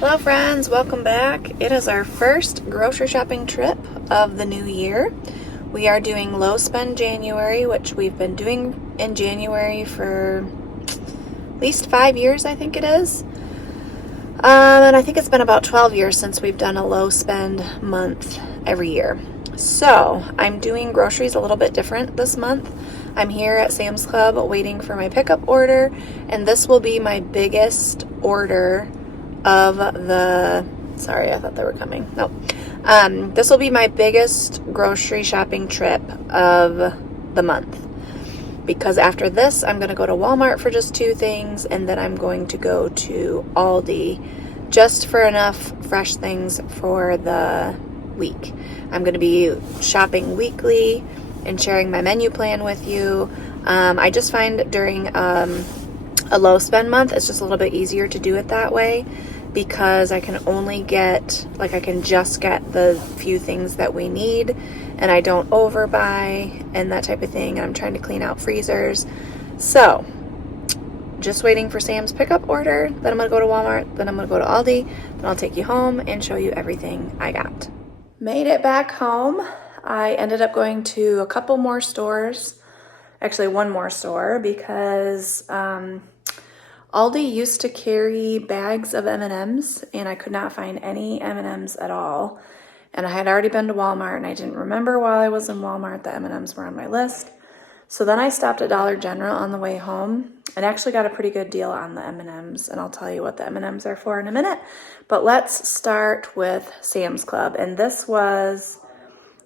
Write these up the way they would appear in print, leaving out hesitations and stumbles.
Hello friends, welcome back. It is our first grocery shopping trip of the new year. We are doing low spend January, which we've been doing in January for at least 5 years, I think it is. And I think it's been about 12 years since we've done a low spend month every year. So I'm doing groceries a little bit different this month. I'm here at Sam's Club waiting for my pickup order, and this will be my biggest order of the, sorry, I thought they were coming. No. This will be my biggest grocery shopping trip of the month, because after this, I'm going to go to Walmart for just 2 things, and then I'm going to go to Aldi just for enough fresh things for the week. I'm going to be shopping weekly and sharing my menu plan with you. I just find during a low spend month, it's just a little bit easier to do it that way, because I can only get, I can just get the few things that we need, and I don't overbuy and that type of thing. And I'm trying to clean out freezers. So just waiting for Sam's pickup order. Then I'm gonna go to Walmart. Then I'm gonna go to Aldi. Then I'll take you home and show you everything I got. Made it back home. I ended up going to a couple more stores. Actually, one more store, because Aldi used to carry bags of M&Ms, and I could not find any M&Ms at all. And I had already been to Walmart, and I didn't remember while I was in Walmart that M&Ms were on my list. So then I stopped at Dollar General on the way home and actually got a pretty good deal on the M&Ms, and I'll tell you what the M&Ms are for in a minute. But let's start with Sam's Club, and this was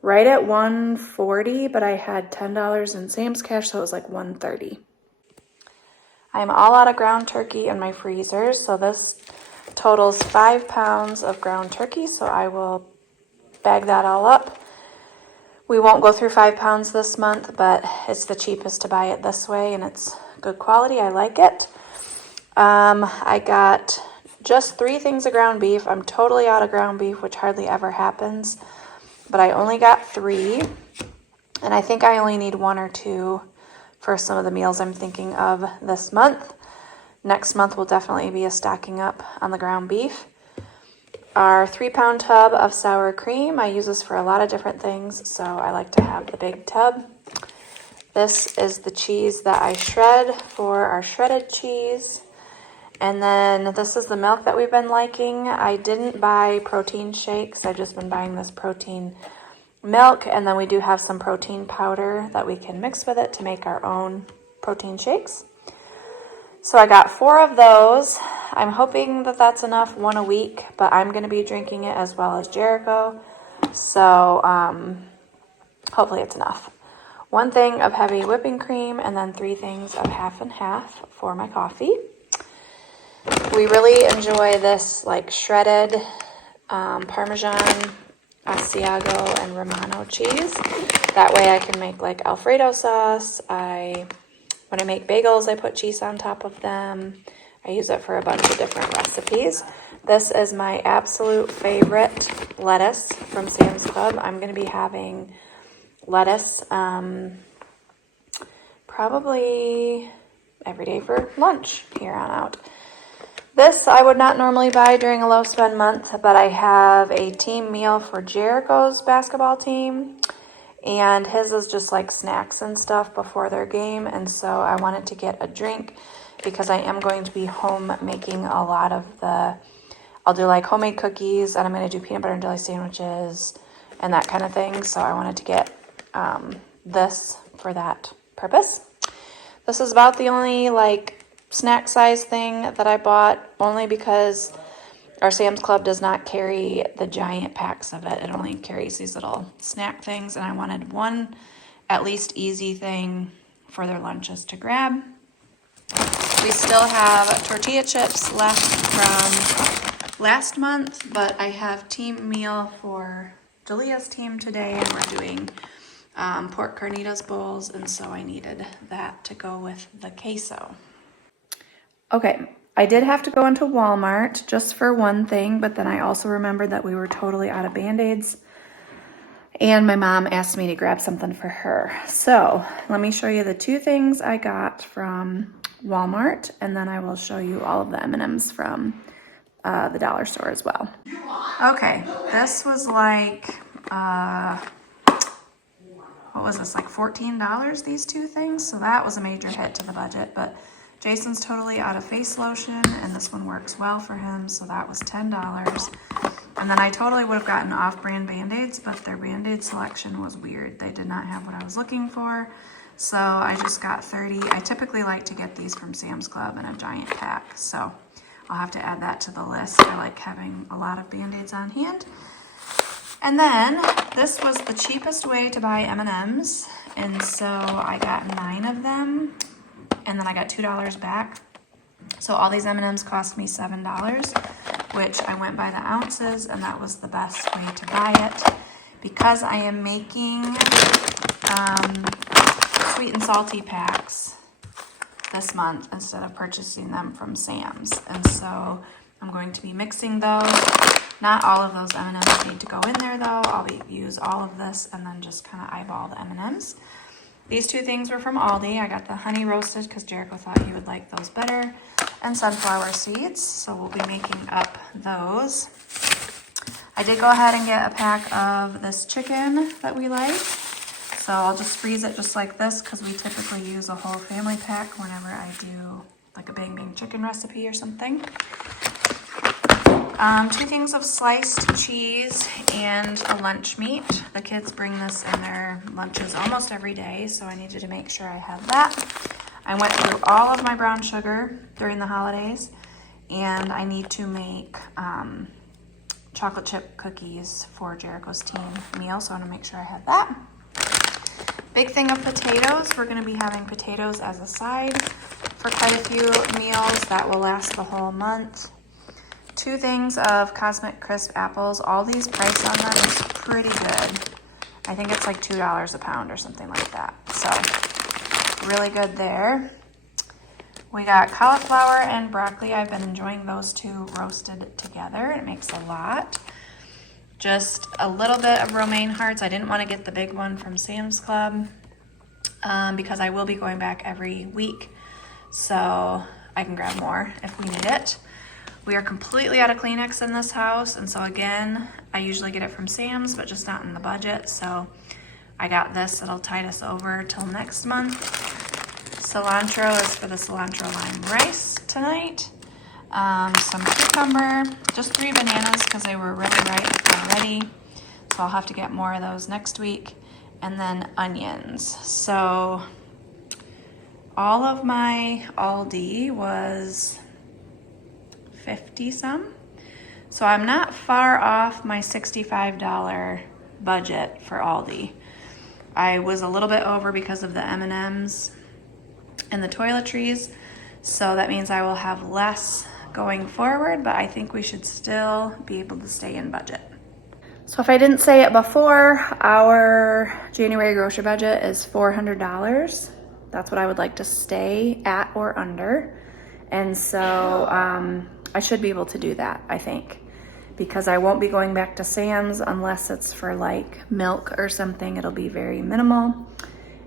right at $140, but I had $10 in Sam's cash, so it was like $130. I'm all out of ground turkey in my freezers, so this totals 5 pounds of ground turkey, so I will bag that all up. We won't go through 5 pounds this month, but it's the cheapest to buy it this way, and it's good quality. I like it. I got just 3 things of ground beef. I'm totally out of ground beef, which hardly ever happens, but I only got 3, and I think I only need 1 or 2 for some of the meals I'm thinking of this month. Next month will definitely be a stocking up on the ground beef. Our 3-pound tub of sour cream. I use this for a lot of different things, so I like to have the big tub. This is the cheese that I shred for our shredded cheese. And then this is the milk that we've been liking. I didn't buy protein shakes. I've just been buying this protein milk, and then we do have some protein powder that we can mix with it to make our own protein shakes. So I got 4 of those. I'm hoping that that's enough, 1 a week, but I'm going to be drinking it as well as Jericho. So hopefully it's enough. 1 thing of heavy whipping cream, and then 3 things of half and half for my coffee. We really enjoy this shredded Parmesan, Asiago, and Romano cheese. That way I can make Alfredo sauce. When I make bagels, I put cheese on top of them. I use it for a bunch of different recipes. This is my absolute favorite lettuce from Sam's Club. I'm going to be having lettuce probably every day for lunch here on out. This I would not normally buy during a low spend month, but I have a team meal for Jericho's basketball team, and his is just snacks and stuff before their game, and so I wanted to get a drink because I am going to be home making a lot of I'll do homemade cookies, and I'm going to do peanut butter and jelly sandwiches and that kind of thing, so I wanted to get this for that purpose. This is about the only snack size thing that I bought, only because our Sam's Club does not carry the giant packs of it. It only carries these little snack things, and I wanted 1 at least easy thing for their lunches to grab. We still have tortilla chips left from last month, but I have team meal for Jalea's team today, and we're doing pork carnitas bowls, and so I needed that to go with the queso. Okay, I did have to go into Walmart just for 1 thing, but then I also remembered that we were totally out of Band-Aids, and my mom asked me to grab something for her. So let me show you the 2 things I got from Walmart, and then I will show you all of the M&Ms from the dollar store as well. Okay, this was like, what was this, like $14, these two things? So that was a major hit to the budget, but Jason's totally out of face lotion, and this one works well for him, so that was $10. And then I totally would have gotten off-brand Band-Aids, but their Band-Aid selection was weird. They did not have what I was looking for, so I just got 30. I typically like to get these from Sam's Club in a giant pack, so I'll have to add that to the list. I like having a lot of Band-Aids on hand. And then this was the cheapest way to buy M&Ms, and so I got 9 of them, and then I got $2 back. So all these M&Ms cost me $7, which I went by the ounces, and that was the best way to buy it. Because I am making sweet and salty packs this month instead of purchasing them from Sam's. And so I'm going to be mixing those. Not all of those M&Ms need to go in there though. I'll use all of this and then just kind of eyeball the M&Ms. These two things were from Aldi. I got the honey roasted because Jericho thought he would like those better, and sunflower seeds. So we'll be making up those. I did go ahead and get a pack of this chicken that we like. So I'll just freeze it just like this because we typically use a whole family pack whenever I do like a bang bang chicken recipe or something. 2 things of sliced cheese and a lunch meat. The kids bring this in their lunches almost every day, so I needed to make sure I had that. I went through all of my brown sugar during the holidays, and I need to make chocolate chip cookies for Jericho's team meal, so I want to make sure I had that. Big thing of potatoes. We're going to be having potatoes as a side for quite a few meals. That will last the whole month. 2 things of Cosmic Crisp apples. Aldi's price on them is pretty good. I think it's like $2 a pound or something like that. So really good there. We got cauliflower and broccoli. I've been enjoying those 2 roasted together. It makes a lot. Just a little bit of romaine hearts. I didn't want to get the big one from Sam's Club because I will be going back every week. So I can grab more if we need it. We are completely out of Kleenex in this house, and so again, I usually get it from Sam's, but just not in the budget, so I got this. It'll tide us over till next month. Cilantro is for the cilantro lime rice tonight. Some cucumber, just 3 bananas because they were really ripe already, so I'll have to get more of those next week. And then onions. So all of my Aldi was 50 some. So I'm not far off my $65 budget for Aldi. I was a little bit over because of the M&Ms and the toiletries. So that means I will have less going forward, but I think we should still be able to stay in budget. So if I didn't say it before, our January grocery budget is $400. That's what I would like to stay at or under. And so I should be able to do that, I think, because I won't be going back to Sam's unless it's for like milk or something. It'll be very minimal.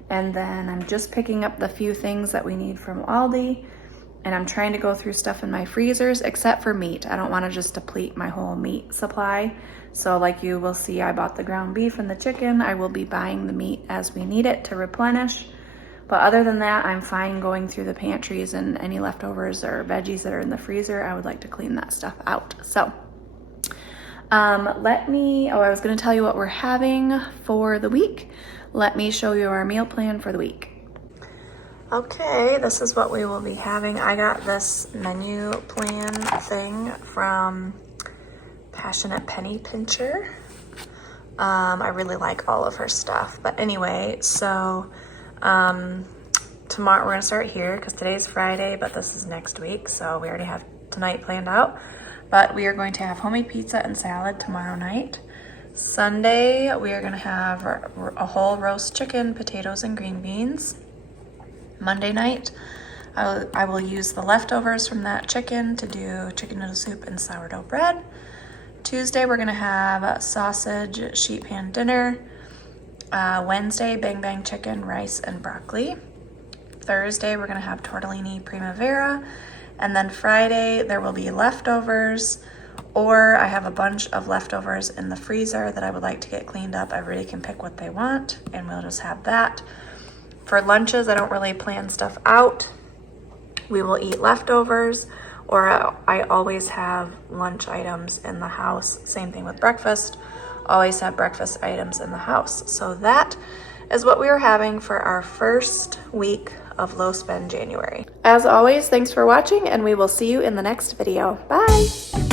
And then I'm just picking up the few things that we need from Aldi, and I'm trying to go through stuff in my freezers except for meat. I don't want to just deplete my whole meat supply. So like you will see, I bought the ground beef and the chicken. I will be buying the meat as we need it to replenish. But other than that, I'm fine going through the pantries, and any leftovers or veggies that are in the freezer, I would like to clean that stuff out. So I was gonna tell you what we're having for the week. Let me show you our meal plan for the week. Okay, this is what we will be having. I got this menu plan thing from Passionate Penny Pincher. I really like all of her stuff. But anyway, so tomorrow we're gonna start here because today's Friday, but this is next week, so we already have tonight planned out. But we are going to have homemade pizza and salad tomorrow night. Sunday we are gonna have a whole roast chicken, potatoes, and green beans. Monday night I will use the leftovers from that chicken to do chicken noodle soup and sourdough bread. Tuesday we're gonna have sausage sheet pan dinner. Wednesday, bang bang chicken, rice, and broccoli. Thursday, we're gonna have tortellini primavera. And then Friday, there will be leftovers, or I have a bunch of leftovers in the freezer that I would like to get cleaned up. Everybody can pick what they want, and we'll just have that. For lunches, I don't really plan stuff out. We will eat leftovers, or I always have lunch items in the house. Same thing with breakfast. Always have breakfast items in the house. So that is what we are having for our first week of Low Spend January. As always, thanks for watching, and we will see you in the next video. Bye!